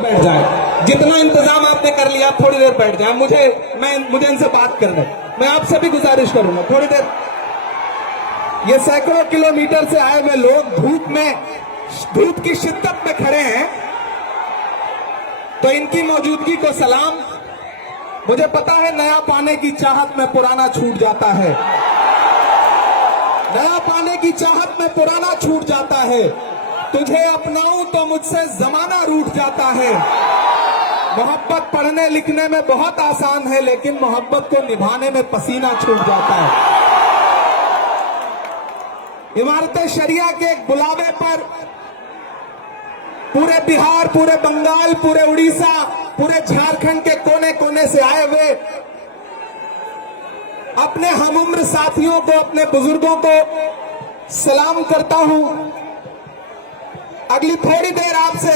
बैठ जाए, जितना इंतजाम आपने कर लिया थोड़ी देर बैठ जाए। मुझे इनसे बात करना है। मैं आपसे भी गुजारिश करूंगा थोड़ी देर। ये सैकड़ों किलोमीटर से आए हुए लोग धूप की शिद्दत में खड़े हैं, तो इनकी मौजूदगी को सलाम। मुझे पता है नया पाने की चाहत में पुराना छूट जाता है, नया पाने की चाहत में पुराना छूट जाता है। तुझे अपनाऊं तो मुझसे जमाना रूठ जाता है। मोहब्बत पढ़ने लिखने में बहुत आसान है, लेकिन मोहब्बत को निभाने में पसीना छूट जाता है। इमारत शरिया के एक बुलावे पर पूरे बिहार, पूरे बंगाल, पूरे उड़ीसा, पूरे झारखंड के कोने कोने से आए हुए अपने हमउम्र साथियों को, अपने बुजुर्गों को सलाम करता हूं। अगली थोड़ी देर आपसे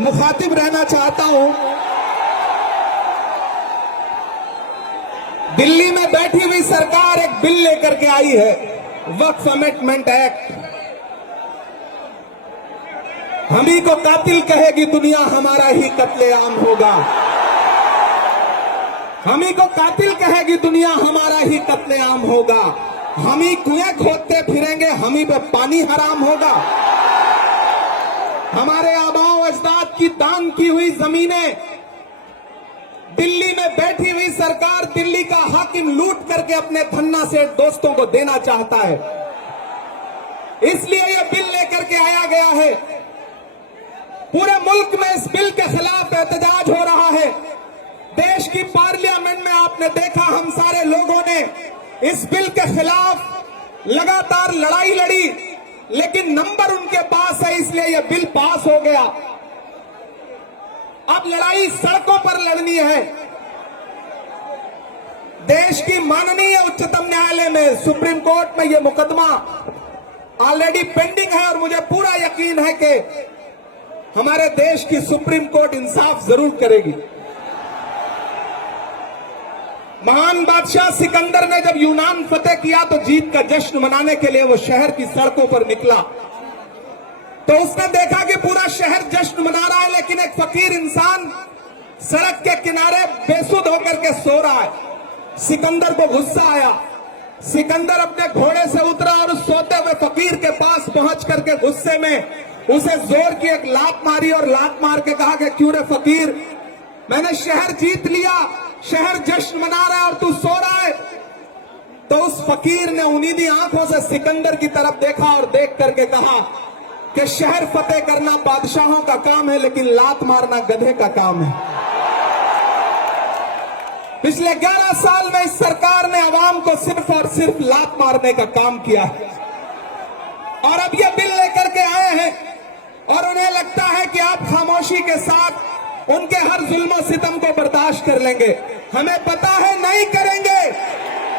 मुखातिब रहना चाहता हूं। दिल्ली में बैठी हुई सरकार एक बिल लेकर के आई है, वक्फ अमेंडमेंट एक्ट। हम ही को कातिल कहेगी दुनिया, हमारा ही कत्लेआम होगा। हम ही को कातिल कहेगी दुनिया, हमारा ही कत्लेआम होगा। हम ही कुएं खोदते फिरेंगे, हम ही पे पानी हराम होगा। हमारे आबाओ अजदाद की दान की हुई जमीनें दिल्ली में बैठी हुई सरकार, दिल्ली का हाकिम लूट करके अपने धन्ना सेठ दोस्तों को देना चाहता है। इसलिए यह बिल लेकर के आया गया है। पूरे मुल्क में इस बिल के खिलाफ एहतजाज हो रहा है। देश की पार्लियामेंट में आपने देखा, हम सारे लोगों ने इस बिल के खिलाफ लगातार लड़ाई लड़ी, लेकिन नंबर उनके पास है, इसलिए यह बिल पास हो गया। अब लड़ाई सड़कों पर लड़नी है। देश की माननीय उच्चतम न्यायालय में, सुप्रीम कोर्ट में यह मुकदमा ऑलरेडी पेंडिंग है, और मुझे पूरा यकीन है कि हमारे देश की सुप्रीम कोर्ट इंसाफ जरूर करेगी। महान बादशाह सिकंदर ने जब यूनान फतेह किया तो जीत का जश्न मनाने के लिए वो शहर की सड़कों पर निकला, तो उसने देखा कि पूरा शहर जश्न मना रहा है, लेकिन एक फकीर इंसान सड़क के किनारे बेसुध होकर के सो रहा है। सिकंदर को गुस्सा आया। सिकंदर अपने घोड़े से उतरा और उस सोते हुए फकीर के पास पहुंच करके गुस्से में उसे जोर की एक लात मारी, और लात मार के कहा कि क्यों रे फकीर, मैंने शहर जीत लिया, शहर जश्न मना रहा है और तू सो रहा है। तो उस फकीर ने उम्मीदी आंखों से सिकंदर की तरफ देखा और देख करके कहा कि शहर फतेह करना बादशाहों का काम है, लेकिन लात मारना गधे का काम है। पिछले 11 साल में इस सरकार ने आवाम को सिर्फ और सिर्फ लात मारने का काम किया है, और अब ये बिल लेकर के आए हैं, और उन्हें लगता है कि आप खामोशी के साथ उनके हर जुल्म सितम को बर्दाश्त कर लेंगे। हमें पता है नहीं करेंगे,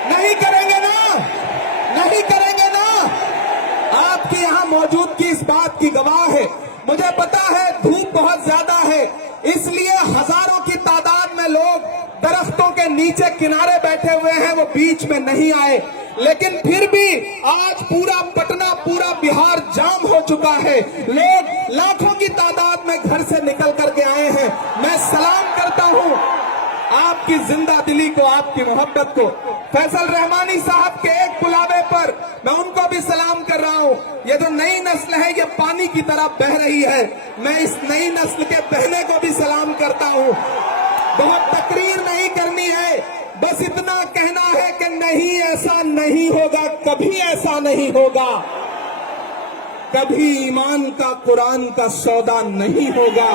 नहीं करेंगे ना, नहीं करेंगे ना। आपकी यहां मौजूदगी इस बात की गवाह है। मुझे पता है धूप बहुत ज्यादा है, इसलिए हजारों की तादाद में लोग दरख्तों के नीचे किनारे बैठे हुए हैं, वो बीच में नहीं आए। लेकिन फिर भी आज पूरा पटना, पूरा बिहार जाम हो चुका है। लोग लाखों की तादाद में घर से निकल करके आए हैं। मैं सलाम करता हूं आपकी जिंदा दिली को, आपकी मोहब्बत को। फैसल रहमानी साहब के एक बुलावे पर मैं उनको भी सलाम कर रहा हूं। ये जो नई नस्ल है, ये पानी की तरह बह रही है। मैं इस नई नस्ल के बहने को भी सलाम करता हूं। बहुत तकरीर नहीं करनी है, बस इतना कहना है कि नहीं, ऐसा नहीं होगा, कभी ऐसा नहीं होगा, कभी ईमान का कुरान का सौदा नहीं होगा।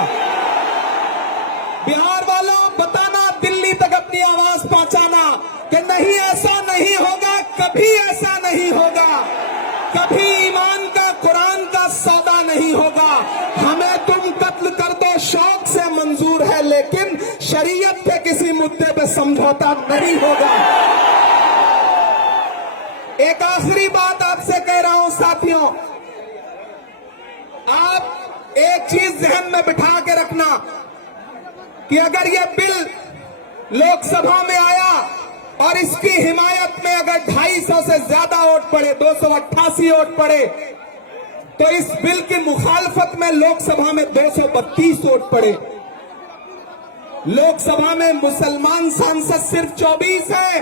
बिहार वालों, बताना, दिल्ली तक अपनी आवाज पहुंचाना कि नहीं, ऐसा नहीं होगा, कभी ऐसा नहीं होगा, कभी ईमान का कुरान का सौदा नहीं होगा। हमें तुम कत्ल कर दो, शौक से मंजूर है, लेकिन शरीयत पे किसी मुद्दे पे समझौता नहीं होगा। एक आखिरी बात आपसे कह रहा हूं साथियों, आप एक चीज जहन में बिठा के रखना कि अगर यह बिल लोकसभा में आया और इसकी हिमायत में अगर 250 से ज्यादा वोट पड़े, 288 वोट पड़े, तो इस बिल की मुखालफत में लोकसभा में 232 वोट पड़े। लोकसभा में मुसलमान सांसद सिर्फ 24 है,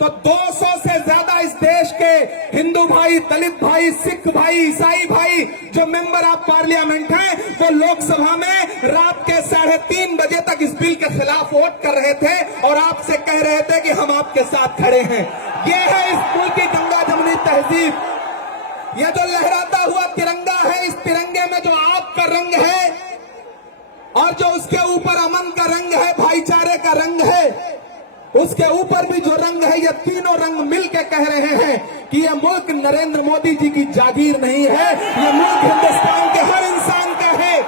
तो 200 से ज्यादा इस देश के हिंदू भाई, दलित भाई, सिख भाई, ईसाई भाई जो मेंबर ऑफ पार्लियामेंट हैं, वो लोकसभा में रात के 3:30 बजे तक इस बिल के खिलाफ वोट कर रहे थे और आपसे कह रहे थे कि हम आपके साथ खड़े हैं। ये है इस मुल्क की गंगा जमुनी तहजीब। ये जो लहराता हुआ तिरंगा है, इस तिरंगे में जो आपका रंग है और जो उसके ऊपर अमन का रंग है, भाईचारे का रंग है, उसके ऊपर भी जो रंग है, ये तीनों रंग मिलकर कह रहे हैं कि ये मुल्क नरेंद्र मोदी जी की जागीर नहीं है, ये मुल्क हिंदुस्तान के हर इंसान का है,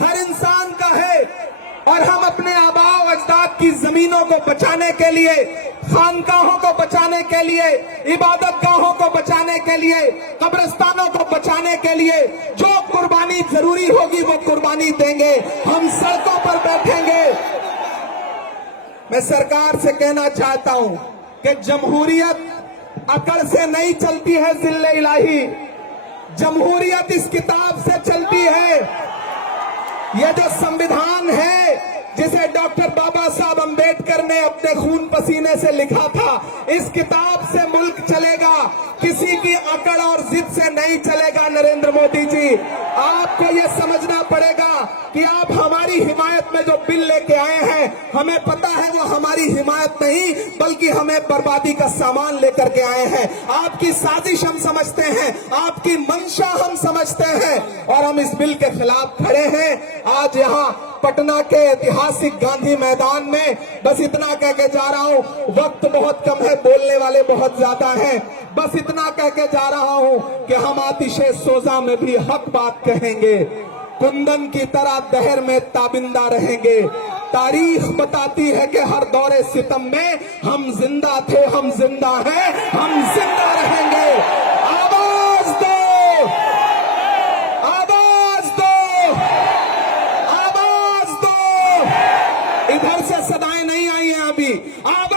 हर इंसान का है। और हम अपने आबाओ अजदाद की जमीनों को बचाने के लिए, खानकाहों को बचाने के लिए, इबादत गाहों को बचाने के लिए, कब्रिस्तानों को बचाने के लिए जो कुर्बानी जरूरी होगी वो कुर्बानी देंगे। हम सड़कों पर बैठेंगे। मैं सरकार से कहना चाहता हूं कि जमहूरियत अकड़ से नहीं चलती है जिल्ले इलाही, जमहूरियत इस किताब से चलती है। यह जो संविधान है जिसे डॉक्टर बाबा साहब अंबेडकर ने अपने खून पसीने से लिखा था, इस किताब से मुल्क चलेगा, किसी की अकड़ और जिद से नहीं चलेगा। नरेंद्र मोदी जी, आपको यह समझना पड़ेगा कि आप हमारी हिमायत में जो बिल लेके आए हैं, हमें पता है वो हमारी हिमायत नहीं बल्कि हमें बर्बादी का सामान लेकर के आए हैं। आपकी साजिश हम समझते हैं, आपकी मंशा हम समझते हैं और हम इस बिल के खिलाफ खड़े हैं। आज यहाँ पटना के ऐतिहासिक गांधी मैदान में बस इतना कह के जा रहा हूं, वक्त बहुत कम है, बोलने वाले बहुत ज्यादा हैं। बस इतना कह के जा रहा हूं कि हम आतिशे सोजा में भी हक बात कहेंगे, कुंदन की तरह दहर में ताबिंदा रहेंगे। तारीख बताती है कि हर दौरे सितम में हम जिंदा थे, हम जिंदा हैं, हम जिंदा रहेंगे। आवाज दो, आवाज दो, आवाज दो। इधर से सदाएं नहीं आई हैं अभी। आप